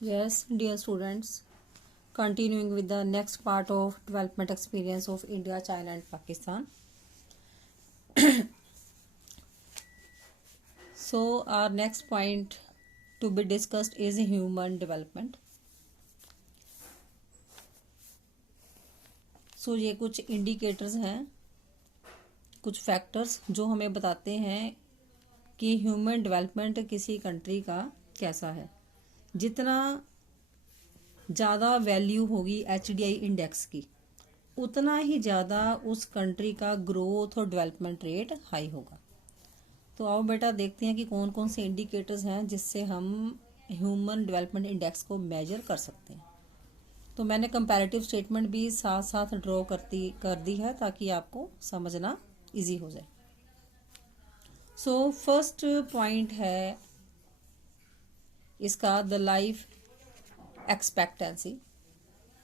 Yes, dear students, continuing with the next part of development experience of India, China and Pakistan. So our next point to be discussed is human development. So ये कुछ indicators हैं, कुछ factors जो हमें बताते हैं कि human development किसी कंट्री का कैसा है। जितना ज़्यादा वैल्यू होगी HDI इंडेक्स की, उतना ही ज़्यादा उस कंट्री का ग्रोथ और डेवलपमेंट रेट हाई होगा। तो आओ बेटा देखते हैं कि कौन कौन से इंडिकेटर्स हैं जिससे हम ह्यूमन डेवलपमेंट इंडेक्स को मेजर कर सकते हैं। तो मैंने कंपैरेटिव स्टेटमेंट भी साथ साथ ड्रॉ कर दी है ताकि आपको समझना इजी हो जाए। सो फर्स्ट पॉइंट है इसका द लाइफ एक्सपेक्टेंसी।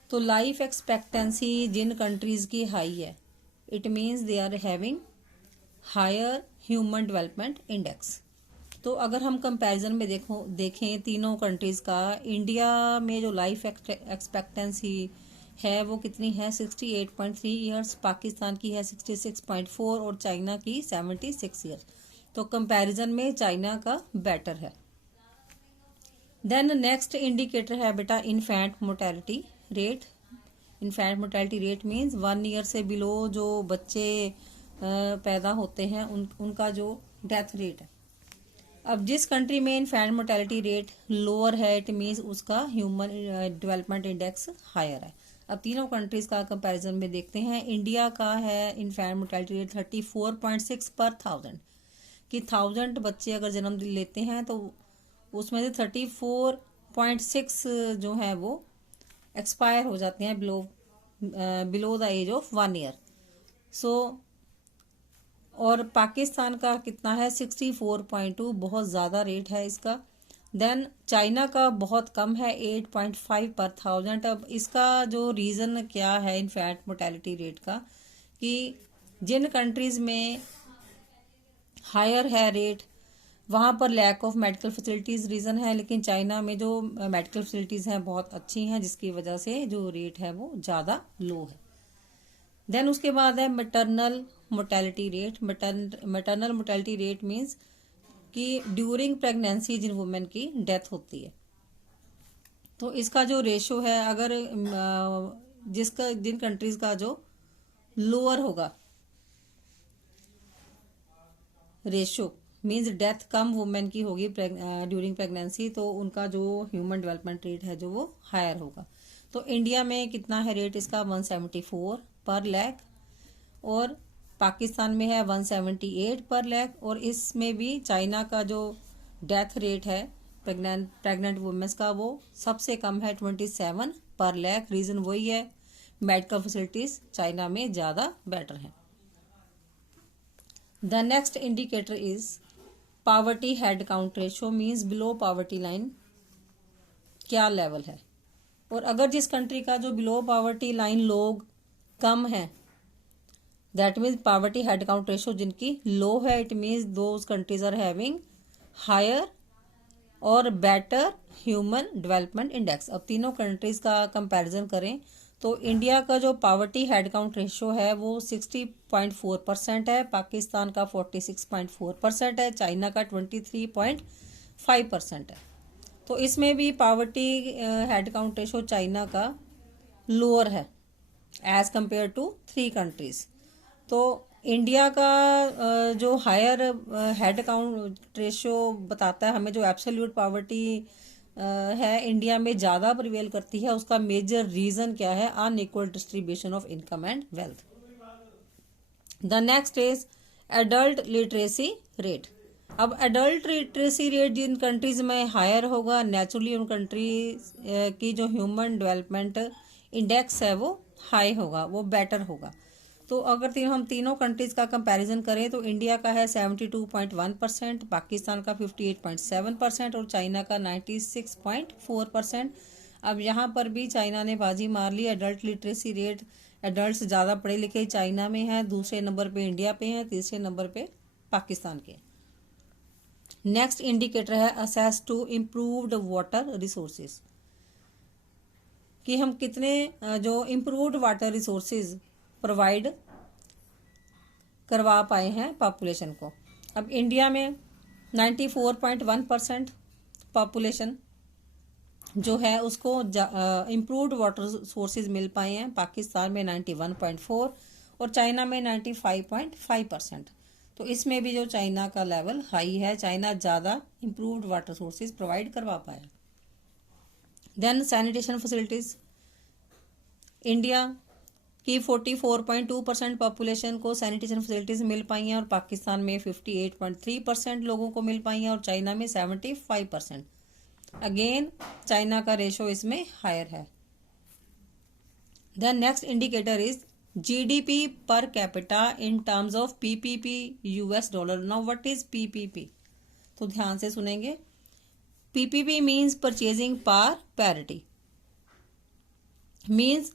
तो लाइफ एक्सपेक्टेंसी जिन कंट्रीज की हाई है, it means they are having higher human development index. तो अगर हम कंपैरिजन में देखें तीनों कंट्रीज का, इंडिया में जो लाइफ एक्सपेक्टेंसी है वो कितनी है 68.3 ईयर्स, पाकिस्तान की है 66.4 और चाइना की 76 ईयर्स। तो कंपैरिजन में चाइना का बेटर है। देन नेक्स्ट इंडिकेटर है बेटा infant mortality rate. Infant mortality rate means 1 year से बिलो जो बच्चे पैदा होते हैं उनका जो डेथ रेट है। अब जिस कंट्री में इन्फेंट मोर्टेलिटी रेट लोअर है, इट मीन्स उसका ह्यूमन डेवलपमेंट इंडेक्स हायर है। अब तीनों कंट्रीज का कंपैरिजन में देखते हैं। इंडिया का है इन्फेंट मोर्टेलिटी रेट 34.6 पर 1000 कि 1000 बच्चे अगर जन्म लेते हैं तो उसमें से 34.6 जो है वो एक्सपायर हो जाते हैं below the age of 1 year. So और पाकिस्तान का कितना है 64.2, बहुत ज़्यादा रेट है इसका। देन चाइना का बहुत कम है 8.5 पर 1000। अब इसका जो रीज़न क्या है इन्फेंट मोर्टेलिटी रेट का, कि जिन कंट्रीज़ में हायर है रेट वहाँ पर lack of medical facilities reason है, लेकिन चाइना में जो मेडिकल फैसिलिटीज़ हैं बहुत अच्छी हैं जिसकी वजह से जो रेट है वो ज़्यादा लो है। देन उसके बाद है maternal mortality rate. Maternal mortality rate means कि ड्यूरिंग प्रेगनेंसी जिन वुमेन की डेथ होती है, तो इसका जो रेशो है अगर जिन कंट्रीज का जो लोअर होगा रेशो मीन्स डेथ कम वुमेन की होगी ड्यूरिंग प्रेगनेंसी, तो उनका जो ह्यूमन डेवलपमेंट रेट है जो वो हायर होगा। तो इंडिया में कितना है रेट इसका 174 पर लैख, और पाकिस्तान में है 178 पर लैख, और इसमें भी चाइना का जो डेथ रेट है प्रेग्नेंट वुमेन्स का वो सबसे कम है 27 पर लैख। रीज़न वही है, मेडिकल फैसिलिटीज़ चाइना में ज़्यादा बेटर हैं। The next indicator is poverty head count ratio means below poverty line क्या लेवल है। और अगर जिस कंट्री का जो बिलो पावर्टी लाइन लोग कम है, that means poverty head count ratio जिनकी लो है, it means those countries are having higher और बेटर ह्यूमन डेवलपमेंट इंडेक्स। अब तीनों कंट्रीज का कंपैरिजन करें तो इंडिया का जो पावर्टी हेड काउंट रेशो है वो 60.4% है, पाकिस्तान का 46.4% है, चाइना का 23.5% है। तो इसमें भी poverty head count ratio China का लोअर है एज कंपेयर टू 3 कंट्रीज। तो इंडिया का जो हायर हेड काउंट रेशो बताता है हमें, जो एब्सोल्यूट पावर्टी है इंडिया में ज़्यादा प्रिवेल करती है, उसका मेजर रीज़न क्या है, unequal distribution of income and wealth. The next is adult literacy rate. अब एडल्ट लिटरेसी रेट जिन कंट्रीज में हायर होगा, नेचुरली उन कंट्रीज की जो ह्यूमन डेवलपमेंट इंडेक्स है वो हाई होगा, वो बेटर होगा। तो अगर हम तीनों कंट्रीज का कंपैरिजन करें तो इंडिया का है 72.1%, पाकिस्तान का 58.7% और चाइना का 96.4%। अब यहाँ पर भी चाइना ने बाजी मार ली। एडल्ट लिटरेसी रेट एडल्ट्स ज़्यादा पढ़े लिखे चाइना में है, दूसरे नंबर पे इंडिया पे है, तीसरे नंबर पे पाकिस्तान के। नेक्स्ट इंडिकेटर है access to improved water resources. कि हम कितने जो इम्प्रूव्ड वाटर रिसोर्सेज प्रोवाइड करवा पाए हैं पॉपुलेशन को। अब इंडिया में 94.1% पॉपुलेशन जो है उसको इम्प्रूव्ड वाटर सोर्सेज मिल पाए हैं। पाकिस्तान में 91.4 और चाइना में 95.5%। तो इसमें भी जो चाइना का लेवल हाई है, चाइना ज़्यादा इम्प्रूव्ड वाटर सोर्सेज प्रोवाइड करवा पाया। देन सैनिटेशन फैसिलिटीज़, इंडिया की 44.2% पॉपुलेशन को सैनिटेशन फैसिलिटीज़ मिल पाई हैं और पाकिस्तान में 58.3% लोगों को मिल पाई हैं और चाइना में 75%। अगेन चाइना का रेशो इसमें हायर है। The next indicator is GDP per capita in terms of PPP US dollar. Now what is PPP? तो ध्यान से सुनेंगे। PPP means purchasing power parity, means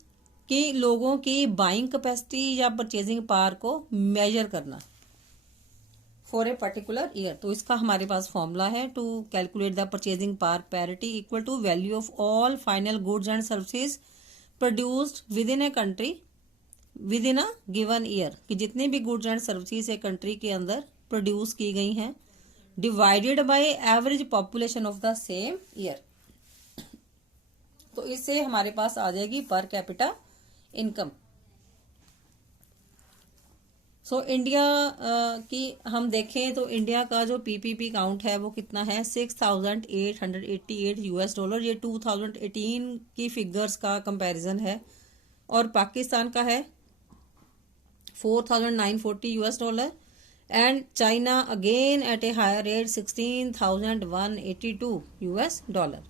कि लोगों की बाइंग कैपेसिटी या परचेजिंग पावर को मेजर करना फॉर ए पर्टिकुलर ईयर। तो इसका हमारे पास फॉर्मूला है to calculate the purchasing power parity equal to value of all final goods and services produced with in a country with in a given year, कि जितने भी goods and services एक country के अंदर प्रोड्यूस की गई हैं, divided by average population of the same year. तो इससे हमारे पास आ जाएगी per capita income. So India की हम देखें तो इंडिया का जो पीपीपी काउंट है वो कितना है? 6,888 यूएस डॉलर। ये 2018 की फिगर्स का कंपैरिजन है। और पाकिस्तान का है 4,940 US dollar and China again at a higher rate 16,182 US dollar.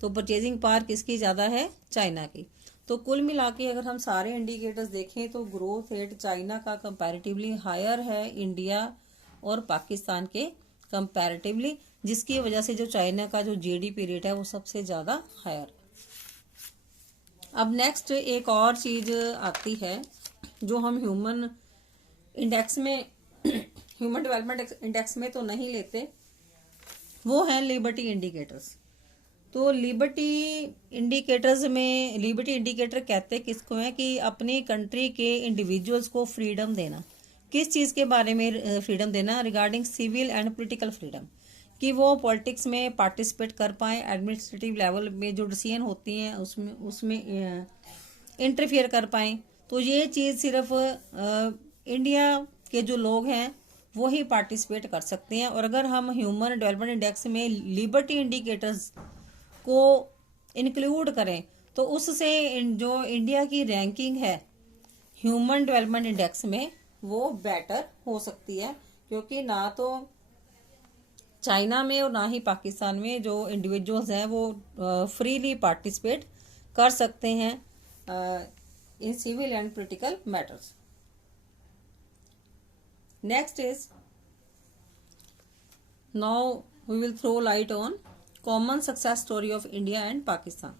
तो परचेजिंग पावर किसकी ज़्यादा है? चाइना की। तो कुल मिला के अगर हम सारे इंडिकेटर्स देखें तो ग्रोथ रेट चाइना का कंपैरेटिवली हायर है इंडिया और पाकिस्तान के कंपैरेटिवली, जिसकी वजह से जो चाइना का जो जीडीपी रेट है वो सबसे ज़्यादा हायर है। अब नेक्स्ट एक और चीज़ आती है जो हम ह्यूमन इंडेक्स में ह्यूमन डेवलपमेंट इंडेक्स में तो नहीं लेते, वो है लिबर्टी इंडिकेटर्स। तो लिबर्टी इंडिकेटर्स में लिबर्टी इंडिकेटर कहते किसको है? कि अपनी कंट्री के इंडिविजुअल्स को फ्रीडम देना। किस चीज़ के बारे में फ्रीडम देना? Regarding civil and political freedom, कि वो पॉलिटिक्स में पार्टिसिपेट कर पाएँ, एडमिनिस्ट्रेटिव लेवल में जो डिसीजन होती हैं उसमें इंटरफियर कर पाएँ। तो ये चीज़ सिर्फ इंडिया के जो लोग हैं वो ही पार्टिसिपेट कर सकते हैं। और अगर हम ह्यूमन डेवलपमेंट इंडेक्स में लिबर्टी इंडिकेटर्स को इंक्लूड करें तो उससे जो इंडिया की रैंकिंग है ह्यूमन डेवलपमेंट इंडेक्स में वो बेटर हो सकती है, क्योंकि ना तो चाइना में और ना ही पाकिस्तान में जो इंडिविजुअल्स हैं वो फ्रीली पार्टिसिपेट कर सकते हैं in civil and political matters. Next is now we will throw light on common success story of India and Pakistan.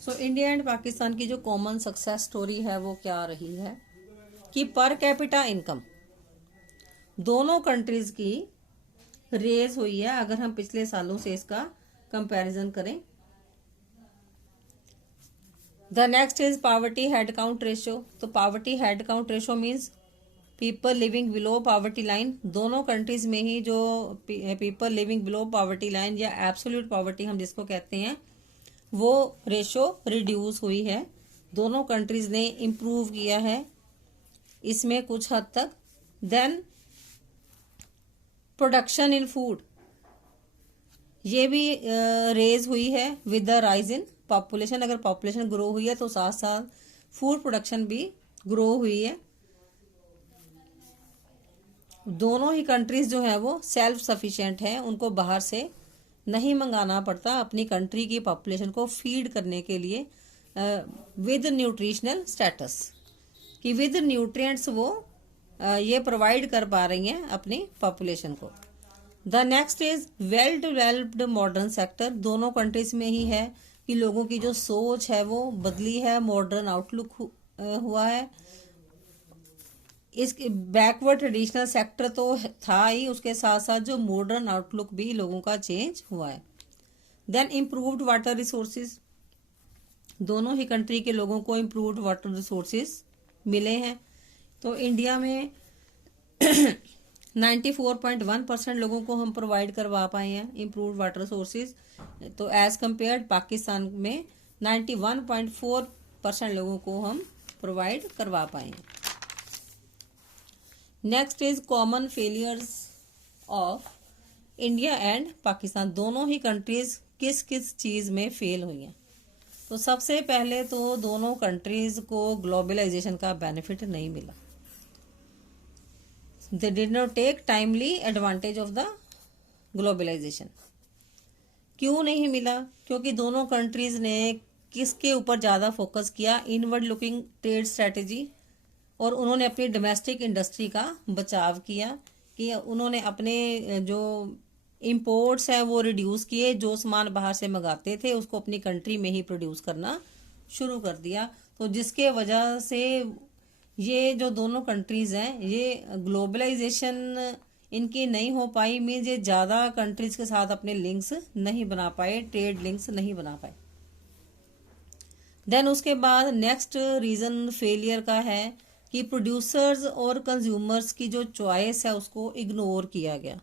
So India and Pakistan की जो कॉमन सक्सेस स्टोरी है वो क्या रही है कि पर कैपिटा इनकम दोनों कंट्रीज की रेज हुई है। अगर हम पिछले सालों से इसका कंपैरिजन करें। The next is poverty head count ratio. तो poverty head count ratio means people living below poverty line. दोनों कंट्रीज में ही जो people living below poverty line या एब्सोल्यूट पावर्टी हम जिसको कहते हैं वो रेशो रिड्यूस हुई है। दोनों कंट्रीज ने इम्प्रूव किया है इसमें कुछ हद तक। देन प्रोडक्शन इन फूड, ये भी रेज हुई है with the rise in population. अगर पॉपुलेशन ग्रो हुई है तो साथ साथ फूड प्रोडक्शन भी ग्रो हुई है। दोनों ही कंट्रीज जो है वो सेल्फ सफिशिएंट है, उनको बाहर से नहीं मंगाना पड़ता अपनी कंट्री की पॉपुलेशन को फीड करने के लिए विद न्यूट्रिशनल स्टेटस, कि विद न्यूट्रिएंट्स वो ये प्रोवाइड कर पा रही हैं अपनी पॉपुलेशन को। The next is well developed modern sector. दोनों कंट्रीज में ही है कि लोगों की जो सोच है वो बदली है, मॉडर्न आउटलुक हुआ है। इस बैकवर्ड ट्रेडिशनल सेक्टर तो था ही, उसके साथ साथ जो मॉडर्न आउटलुक भी लोगों का चेंज हुआ है। देन इम्प्रूव्ड वाटर रिसोर्सेज, दोनों ही कंट्री के लोगों को इम्प्रूव्ड वाटर रिसोर्सेज मिले हैं। तो इंडिया में 94.1% लोगों को हम प्रोवाइड करवा पाए हैं इम्प्रूव्ड वाटर सोर्सेज, तो एज कंपेयर्ड पाकिस्तान में 91.4% लोगों को हम प्रोवाइड करवा पाए हैं। Next is common failures of India and Pakistan, दोनों ही कंट्रीज किस किस चीज में फेल हुई हैं। तो सबसे पहले तो दोनों कंट्रीज को ग्लोबलाइजेशन का बेनिफिट नहीं मिला। They did not take timely advantage of the globalization। क्यों नहीं मिला? क्योंकि दोनों कंट्रीज ने किसके ऊपर ज़्यादा फोकस किया, इनवर्ड लुकिंग ट्रेड स्ट्रेटेजी, और उन्होंने अपनी डोमेस्टिक इंडस्ट्री का बचाव किया कि उन्होंने अपने जो इम्पोर्ट्स है वो रिड्यूस किए, जो सामान बाहर से मंगाते थे उसको अपनी कंट्री में ही प्रोड्यूस करना शुरू कर दिया। तो जिसके वजह से ये जो दोनों कंट्रीज हैं ये ग्लोबलाइजेशन इनकी नहीं हो पाई, मीन्स ये ज़्यादा कंट्रीज के साथ अपने लिंक्स नहीं बना पाए, ट्रेड लिंक्स नहीं बना पाए। देन उसके बाद नेक्स्ट रीज़न फेलियर का है कि प्रोड्यूसर्स और कंज्यूमर्स की जो चॉइस है उसको इग्नोर किया गया।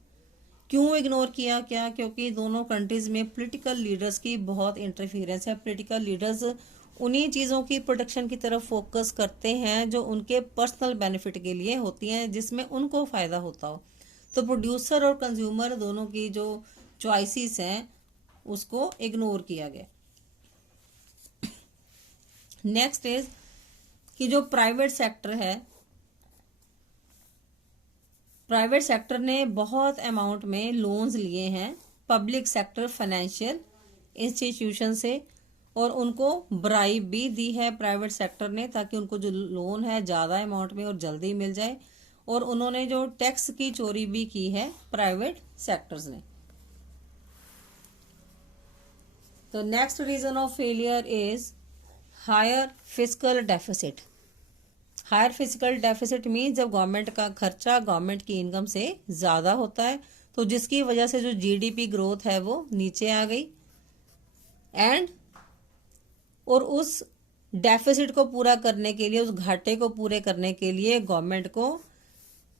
क्यों इग्नोर किया? क्या? क्योंकि दोनों कंट्रीज में पॉलिटिकल लीडर्स की बहुत इंटरफेरेंस है। पॉलिटिकल लीडर्स उन्हीं चीज़ों की प्रोटेक्शन की तरफ फोकस करते हैं जो उनके पर्सनल बेनिफिट के लिए होती हैं, जिसमें उनको फ़ायदा होता हो। तो प्रोड्यूसर और कंज्यूमर दोनों की जो चॉइसेस हैं उसको इग्नोर किया गया। नेक्स्ट इज कि जो प्राइवेट सेक्टर है, प्राइवेट सेक्टर ने बहुत अमाउंट में लोन्स लिए हैं पब्लिक सेक्टर फाइनेंशियल इंस्टीट्यूशन से, और उनको ब्राइब भी दी है प्राइवेट सेक्टर ने ताकि उनको जो लोन है ज़्यादा अमाउंट में और जल्दी मिल जाए। और उन्होंने जो टैक्स की चोरी भी की है प्राइवेट सेक्टर्स ने। तो next reason of failure is higher fiscal deficit. Higher physical deficit mean जब गवर्नमेंट का खर्चा गवर्नमेंट की इनकम से ज़्यादा होता है, तो जिसकी वजह से जो जीडीपी ग्रोथ है वो नीचे आ गई, एंड और उस डेफिसिट को पूरा करने के लिए, उस घाटे को पूरे करने के लिए गवर्नमेंट को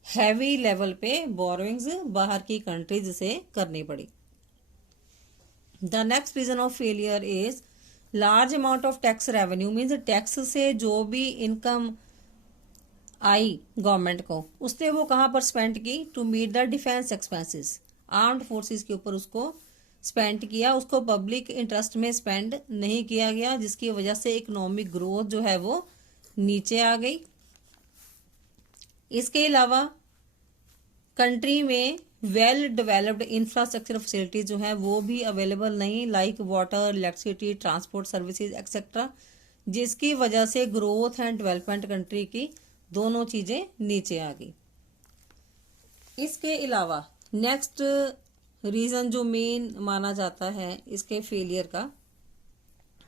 हैवी लेवल पे बोरोइंग्स बाहर की कंट्रीज से करनी पड़ी। The next reason of failure is large amount of tax revenue, means tax से जो भी इनकम आई गवर्नमेंट को उसने वो कहाँ पर स्पेंड की, to meet the defence expenses, armed forces के ऊपर उसको स्पेंड किया, उसको पब्लिक इंटरेस्ट में स्पेंड नहीं किया गया, जिसकी वजह से इकोनॉमिक ग्रोथ जो है वो नीचे आ गई। इसके अलावा कंट्री में वेल डेवलप्ड इंफ्रास्ट्रक्चर फैसिलिटीज जो है वो भी अवेलेबल नहीं, like water, electricity, transport services etcetera, जिसकी वजह से ग्रोथ एंड डेवलपमेंट कंट्री की दोनों चीजें नीचे आ गई। इसके अलावा नेक्स्ट रीजन जो मेन माना जाता है इसके फेलियर का,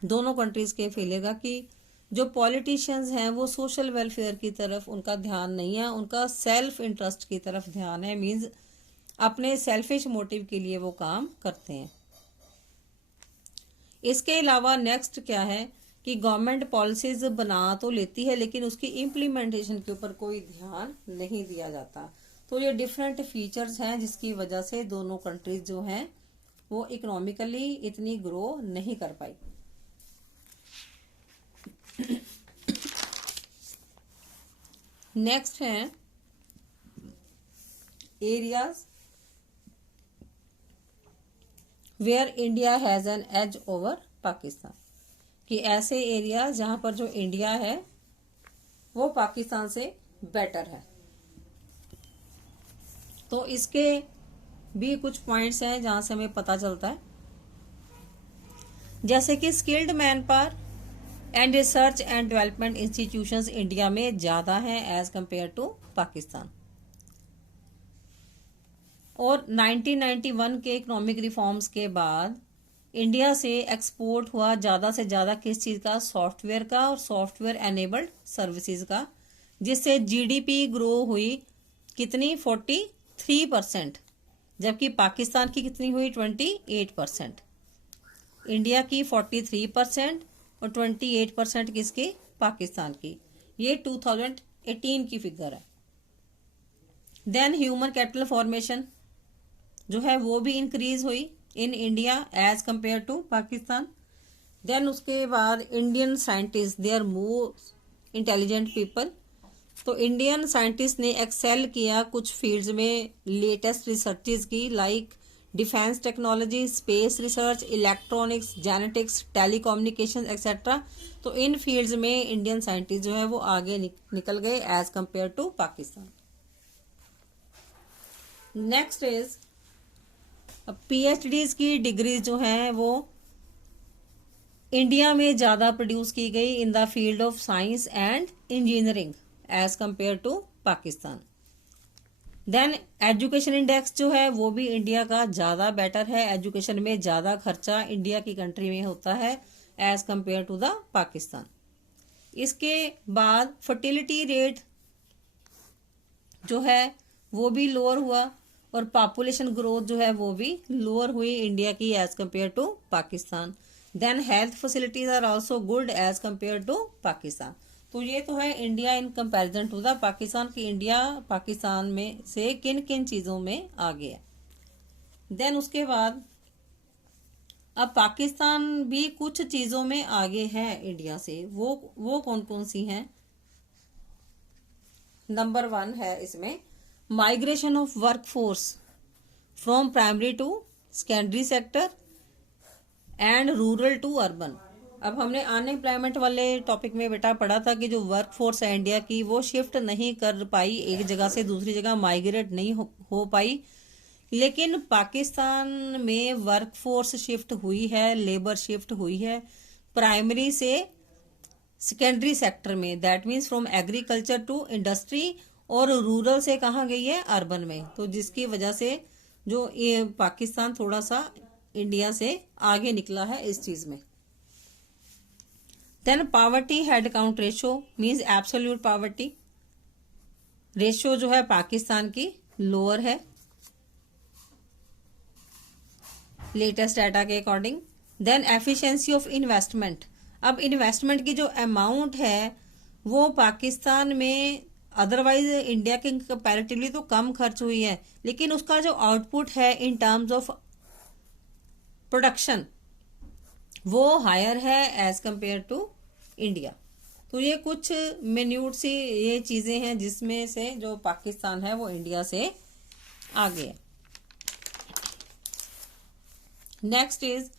दोनों कंट्रीज के फेलियर का, कि जो पॉलिटिशियंस हैं वो सोशल वेलफेयर की तरफ उनका ध्यान नहीं है, उनका सेल्फ इंटरेस्ट की तरफ ध्यान है, मींस अपने सेल्फिश मोटिव के लिए वो काम करते हैं। इसके अलावा नेक्स्ट क्या है कि गवर्नमेंट पॉलिसीज बना तो लेती है लेकिन उसकी इम्प्लीमेंटेशन के ऊपर कोई ध्यान नहीं दिया जाता। तो ये डिफरेंट फीचर्स हैं जिसकी वजह से दोनों कंट्रीज जो हैं वो इकोनॉमिकली इतनी ग्रो नहीं कर पाई। नेक्स्ट है areas where India has an edge over Pakistan, कि ऐसे एरिया जहां पर जो इंडिया है वो पाकिस्तान से बेटर है। तो इसके भी कुछ पॉइंट्स हैं जहां से हमें पता चलता है, जैसे कि skilled man power and research and development institutions India में ज़्यादा हैं एज कंपेयर टू पाकिस्तान। और 1991 के इकोनॉमिक रिफॉर्म्स के बाद इंडिया से एक्सपोर्ट हुआ ज़्यादा से ज़्यादा किस चीज़ का, सॉफ्टवेयर का और सॉफ्टवेयर एनेबल्ड सर्विसेज का, जिससे जीडीपी ग्रो हुई कितनी, 43%, जबकि पाकिस्तान की कितनी हुई, 28%। इंडिया की 43% और 28% किसकी, पाकिस्तान की। ये 2018 की फिगर है। देन ह्यूमन कैपिटल फॉर्मेशन जो है वो भी इंक्रीज हुई in India as compare to Pakistan. Then उसके बाद Indian scientist, they are more intelligent people. तो इंडियन साइंटिस्ट ने एक्सेल किया कुछ फील्ड्स में, लेटेस्ट रिसर्चेज की, like defence technology, space research, electronics, genetics, telecommunication etcetera. तो इन फील्ड्स में इंडियन साइंटिस्ट जो है वो आगे निकल गए as compare to Pakistan. Next is PhDs की डिग्री जो है वो इंडिया में ज्यादा प्रोड्यूस की गई in the field of science and engineering as compare to Pakistan. Then education index जो है वो भी इंडिया का ज्यादा बेटर है, एजुकेशन में ज्यादा खर्चा इंडिया की कंट्री में होता है as compare to the Pakistan. इसके बाद फर्टिलिटी रेट जो है वो भी लोअर हुआ और पॉपुलेशन ग्रोथ जो है वो भी लोअर हुई इंडिया की as compare to Pakistan. Then health facilities are also good as compare to Pakistan. तो ये तो है India in comparison to the Pakistan की इंडिया पाकिस्तान में से किन किन चीजों में आगे है। देन उसके बाद अब पाकिस्तान भी कुछ चीजों में आगे है इंडिया से, वो कौन कौन सी हैं। नंबर 1 है इसमें migration of workforce from primary to secondary sector and rural to urban. अब हमने अनएम्प्लॉयमेंट वाले टॉपिक में बेटा पढ़ा था कि जो वर्क फोर्स है इंडिया की वो शिफ्ट नहीं कर पाई, एक जगह से दूसरी जगह माइग्रेट नहीं हो पाई। लेकिन पाकिस्तान में वर्क फोर्स शिफ्ट हुई है, लेबर शिफ्ट हुई है प्राइमरी से सेकेंडरी सेक्टर में, that means from agriculture to industry, और रूरल से कहाँ गई है, अर्बन में। तो जिसकी वजह से जो ये पाकिस्तान थोड़ा सा इंडिया से आगे निकला है इस चीज में। Then poverty head count ratio means absolute poverty ratio जो है पाकिस्तान की लोअर है लेटेस्ट डाटा के according. Then efficiency of investment, अब इन्वेस्टमेंट की जो अमाउंट है वो पाकिस्तान में अदरवाइज इंडिया के कंपैरेटिवली तो कम खर्च हुई है, लेकिन उसका जो आउटपुट है इन टर्म्स ऑफ प्रोडक्शन वो हायर है एज कंपेयर टू इंडिया। तो ये कुछ मिन्यूट सी ये चीजें हैं जिसमें से जो पाकिस्तान है वो इंडिया से आगे है। Next is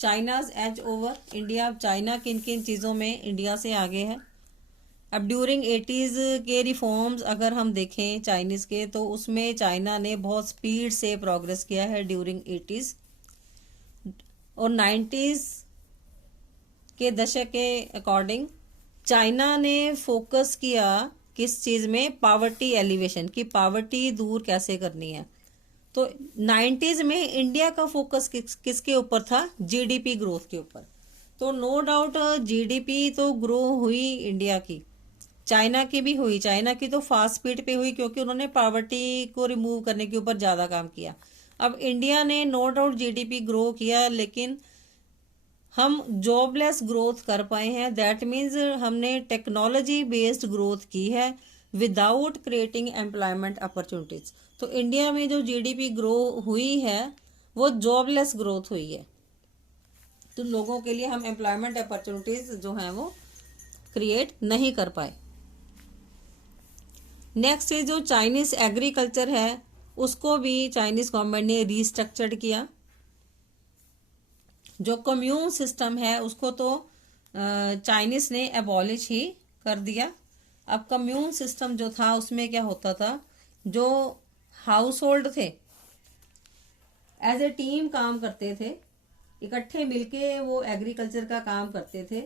China's edge over India. China किन किन चीजों में इंडिया से आगे है। अब ड्यूरिंग 80s के रिफॉर्म्स अगर हम देखें चाइनीज के, तो उसमें चाइना ने बहुत स्पीड से प्रोग्रेस किया है ड्यूरिंग 80s। और 90s के दशक के अकॉर्डिंग चाइना ने फोकस किया किस चीज में, पावर्टी एलिवेशन, की पावर्टी दूर कैसे करनी है। तो 90s में इंडिया का फोकस किसके ऊपर था, जीडीपी ग्रोथ के ऊपर। तो नो डाउट जीडीपी तो ग्रो हुई इंडिया की, चाइना की भी हुई। चाइना की तो फास्ट स्पीड पे हुई क्योंकि उन्होंने पावर्टी को रिमूव करने के ऊपर ज्यादा काम किया। अब इंडिया ने नो डाउट जीडीपी ग्रो किया, लेकिन हम जॉबलेस ग्रोथ कर पाए हैं। दैट मीन्स हमने टेक्नोलॉजी बेस्ड ग्रोथ की है विदाउट क्रिएटिंग एम्प्लॉयमेंट अपॉर्चुनिटीज। तो इंडिया में जो जीडीपी ग्रो हुई है वो जॉबलेस ग्रोथ हुई है, तो लोगों के लिए हम एम्प्लॉयमेंट अपॉर्चुनिटीज जो हैं वो क्रिएट नहीं कर पाए। नेक्स्ट है जो चाइनीज एग्रीकल्चर है उसको भी चाइनीज गवर्नमेंट ने रीस्ट्रक्चर्ड किया। जो कम्यून सिस्टम है उसको तो चाइनीज ने एबॉलिश ही कर दिया। अब कम्यून सिस्टम जो था उसमें क्या होता था, जो हाउस होल्ड थे एज ए टीम काम करते थे, इकट्ठे मिलके वो एग्रीकल्चर का काम करते थे।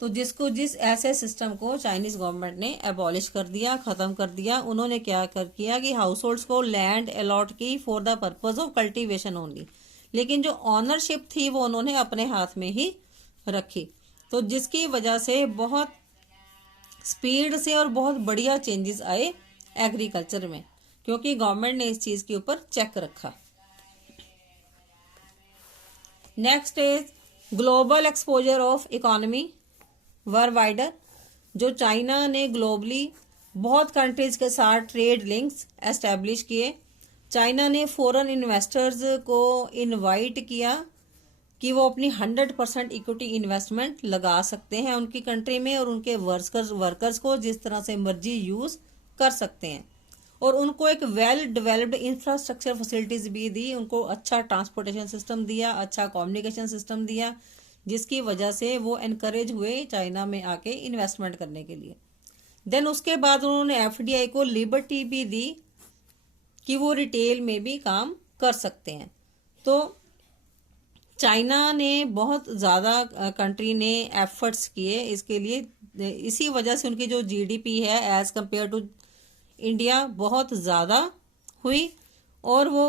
तो जिस ऐसे सिस्टम को चाइनीज गवर्नमेंट ने एबॉलिश कर दिया, खत्म कर दिया। उन्होंने क्या किया कि हाउस होल्ड्स को लैंड अलॉट की for the purpose of cultivation only, लेकिन जो ऑनरशिप थी वो उन्होंने अपने हाथ में ही रखी। तो जिसकी वजह से बहुत स्पीड से और बहुत बढ़िया चेंजेस आए एग्रीकल्चर में, क्योंकि गवर्नमेंट ने इस चीज के ऊपर चेक रखा। Next is global exposure of economy were wider, जो चाइना ने ग्लोबली बहुत कंट्रीज के साथ ट्रेड लिंक्स एस्टेब्लिश किए। चाइना ने फॉरेन इन्वेस्टर्स को इनवाइट किया कि वो अपनी 100% इक्विटी इन्वेस्टमेंट लगा सकते हैं उनकी कंट्री में, और उनके वर्कर्स को जिस तरह से मर्जी यूज कर सकते हैं। और उनको एक वेल डेवलप्ड इंफ्रास्ट्रक्चर फैसिलिटीज भी दी, उनको अच्छा ट्रांसपोर्टेशन सिस्टम दिया, अच्छा कम्युनिकेशन सिस्टम दिया, जिसकी वजह से वो एनकरेज हुए चाइना में आके इन्वेस्टमेंट करने के लिए। देन उसके बाद उन्होंने एफडीआई को लिबर्टी भी दी कि वो रिटेल में भी काम कर सकते हैं। तो चाइना ने बहुत ज़्यादा कंट्री ने एफर्ट्स किए इसके लिए, इसी वजह से उनकी जो जीडीपी है एज कंपेयर टू इंडिया बहुत ज़्यादा हुई, और वो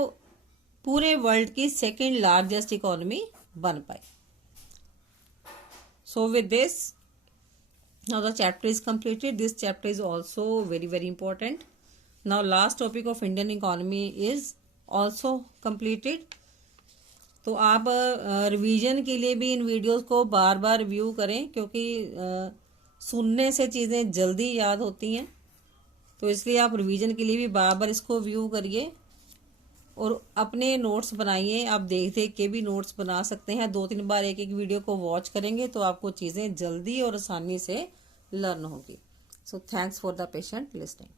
पूरे वर्ल्ड की सेकेंड लार्जेस्ट इकोनॉमी बन पाई। So with this now the chapter is completed. This chapter is also very important. Now last topic of Indian economy is also completed. तो आप रिवीजन के लिए भी इन वीडियोस को बार बार रिव्यू करें, क्योंकि सुनने से चीज़ें जल्दी याद होती हैं। तो इसलिए आप रिवीजन के लिए भी बार बार इसको व्यू करिए और अपने नोट्स बनाइए। आप देख देख के भी नोट्स बना सकते हैं। 2-3 बार एक एक वीडियो को वॉच करेंगे तो आपको चीज़ें जल्दी और आसानी से लर्न होगी। So thanks for the patient listening.